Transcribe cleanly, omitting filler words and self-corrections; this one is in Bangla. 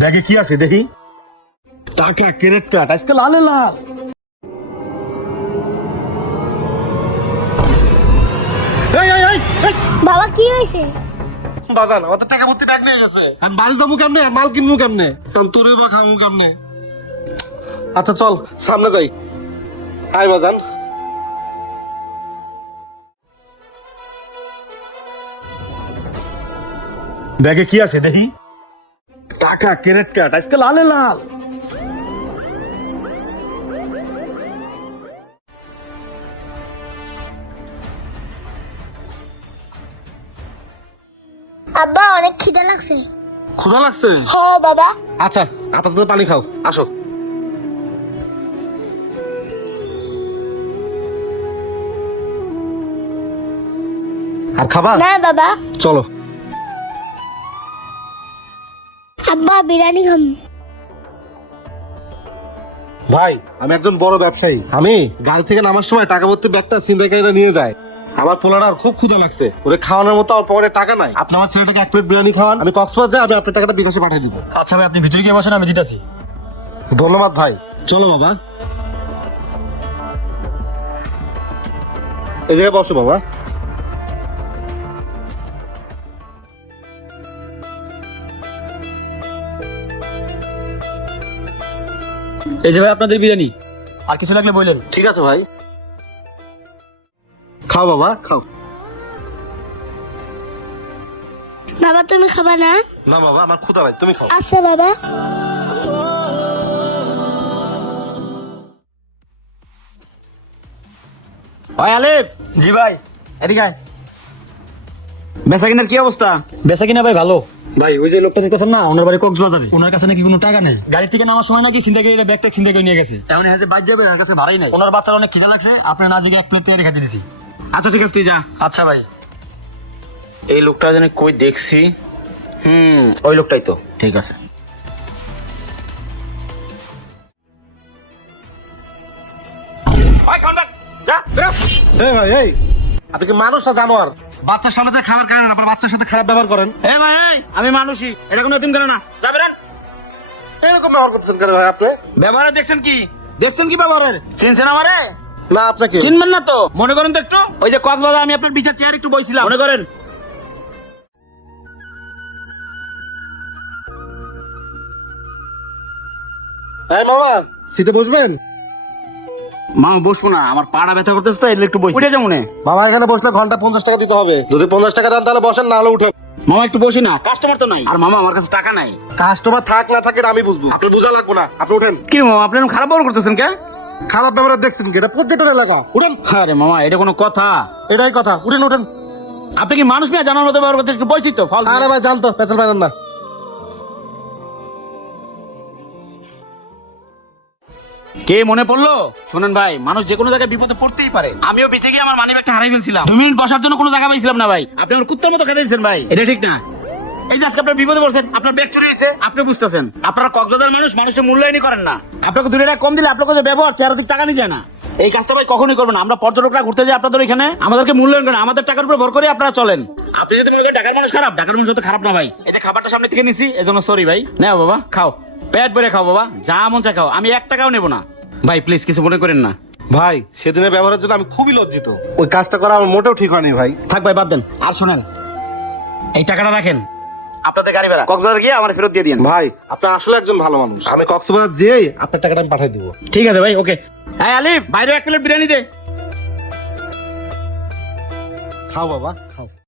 ব্যাগে কি আছে দেখি। টাকা, ক্রেডিট কার্ড, আজকে লালে লাল। বাবা কি হয়েছে? বাজান আমাদের টাকা ভর্তি ব্যাগ নিয়ে গেছে। আমি বাড়ি যাবো কেমনে আর মাল কিনবো কেমনে? তোরে বা খাবো কেমনে? আচ্ছা চল সামনে যাই। আয় বাজান। ব্যাগে কি আছে দেখি। টাকা, ক্রেডিট কার্ড, আজকে লালে লাল। আব্বা অনেক খিদে লাগছে। ক্ষুধা লাগছে? হ্যাঁ বাবা। আচ্ছা আপাতত পানি খাও, আসো। আর খাবা? না বাবা। চলো। আব্বা বিরিয়ানি খাম। ভাই আমি একজন বড় ব্যবসায়ী। আমি গাড়ি থেকে নামার সময় টাকা ভর্তি ব্যাগটা ছিনতাইকারীরা নিয়ে যায়। আমার পোলাটার খুব ক্ষুধা লাগছে, ওরে খাওয়ানোর মতো আমার পকেটে টাকা নাই। আপনি আমার ছেলেটাকে 1 প্লেট বিরিয়ানি খাওয়ান, আমি কক্সবাজার যাই, আমি আপনার টাকাটা বিকাশে পাঠিয়ে দিব। আচ্ছা ভাই, আপনি ভিতরে গিয়ে বসেন, আমি দিতেছি। ধন্যবাদ ভাই। চলো বাবা, এই জায়গায় বসো বাবা। এই যে ভাই আপনাদের বিরিয়ানি, আর কিছু লাগলে বললেন। ঠিক আছে ভাই, খাও বাবা খাও। বাবা তুমি খাবা না? না বাবা আমার ক্ষুধা নাই, তুমি খাও। আচ্ছা বাবা। ওই আলিফ, জি ভাই। এদিকে আয়। বেচা কিনার কি অবস্থা? বেচা কিনা ভাই ভালো। ভাই ওই যে লোকটা দেখতেছেন না, ওনার বাড়ি কক্সবাজারে, ওনার কাছে নাকি কোনো টাকা নেই। গাড়ি থেকে নামার সময় নাকি ছিনতাইকারীরা ব্যাগটা ছিনতাই করে নিয়ে গেছে। এখন হ্যাঁ যে বাইর যাবে, ওনার কাছে ভাড়াই নাই। ওনার বাচ্চারা অনেক খিদে লাগছে, আপনার না জিগে 1 প্লেট তৈরি খাইতে দিয়েছি। আচ্ছা ঠিক আছে তুই যা। আচ্ছা ভাই। এই লোকটা যেন কই দেখছি। ওই লোকটাই তো। ঠিক আছে। এই ভাই এই, আপনি কি মানুষ না জানোয়ার? বাচ্চার সামনে দিয়ে খাবার খান, আপনার বাচ্চার সাথে খারাপ ব্যবহার করেন। এ ভাই এই, আমি মানুষই, এটা কোনো এতিম করে না। যাবেন এরকম ব্যবহার করতেছেন কেন ভাই আপনি? ব্যবহারে দেখছেন কি? দেখছেন কি ব্যবহারের? চিনছেন আমারে? না আপনাকে চিনবেন না তো? মনে করেন তো একটু, ওই যে কক্সবাজার আমি আপনার বিচার চেয়ার একটু বইছিলাম, মনে করেন। এই মামা সিটে বসবেন? মা বসবো না, আমার পাড়া ব্যথা করতেছে তো, এগুলো একটু বসে। উঠে যাবো না মামা, এখানে বসলে ঘন্টা 50 টাকা দিতে হবে। যদি 50 টাকা দেন তাহলে বসেন, না হলে উঠেন। মামা, একটু বসি না, কাস্টমার তো নাই। আর মামা আমার কাছে টাকা নাই। কাস্টমার থাক না থাকে এটা আমি বুঝবো, আপনি বুঝা লাগবো না, আপনি উঠেন। কি রে মামা, আপনি এরকম খারাপ ব্যবহার করতেছেন কে? খারাপ ব্যবহার দেখছেন কি? এটা পর্যটন এলাকা, উঠেন। আরে মামা, এটা কোনো কথা? এটাই কথা, উঠেন উঠেন। আপনি কি মানুষ নিয়ে জানার মতো ব্যবহার করতে একটু বসি তো ফল। আরে ভাই জানতো পেছাল পারেন না। কে মনে পড়লো? শোনেন ভাই, মানুষ যে কোনো জায়গায় বিপদে পড়তেই পারে। আমিও বেঁচে গিয়ে আমার মানি ব্যাগটা হারাই ফেলছিলাম। 2 মিনিট বসার জন্য কোনো জায়গা পাইছিলাম না ভাই। আপনি আমার কুত্তার মতো খেতে দিচ্ছেন ভাই, এটা ঠিক না। এই যে আজকে আপনার বিপদে পড়ছেন, আপনার ব্যাগ চুরি হয়েছে, আপনি বুঝতেছেন। আপনারা কক্সবাজার মানুষ, মানুষের মূল্যায়নই করেন না। আপনাকে 2 টাকা কম দিলে আপনাকে যে ব্যবহার, চেহারা থেকে টাকা নিয়ে যায় না। এই কাজটা ভাই কখনোই করবেন না। আমরা পর্যটকরা ঘুরতে যাই আপনাদের এখানে, আমাদেরকে মূল্যায়ন করেন, আমাদের টাকার উপর ভর করে আপনারা চলেন। আপনি যদি মনে করেন ঢাকার মানুষ খারাপ, ঢাকার মানুষ তো খারাপ না ভাই। এই যে খাবারটা সামনে থেকে নিছি, এজন্য সরি ভাই। নাও বাবা খাও, পেট ভরে খাও বাবা, যা মন চায় খাও, আমি 1 টাকাও নেবো না ভাই। প্লিজ কিছু মনে করেন না ভাই। সেদিনের ব্যবহারের জন্য আমি খুবই লজ্জিত। ওই কাজটা করা আমার মোটেও ঠিক হয়নি ভাই। থাক ভাই, বাদ দেন। আর শুনেন, এই টাকাটা রাখেন, আপনাদের গাড়ি ভাড়া কক্সবাজার গিয়ে আমার ফেরত দিয়ে দিন ভাই আপনি আসলে একজন ভালো মানুষ, আমি কক্সবাজার যেই আপনার টাকাটা আমি পাঠিয়ে দিব। ঠিক আছে ভাই, ওকে। হ্যাঁ আলিফ, বাইরে 1 প্লেট বিরিয়ানি দে। খাও বাবা খাও।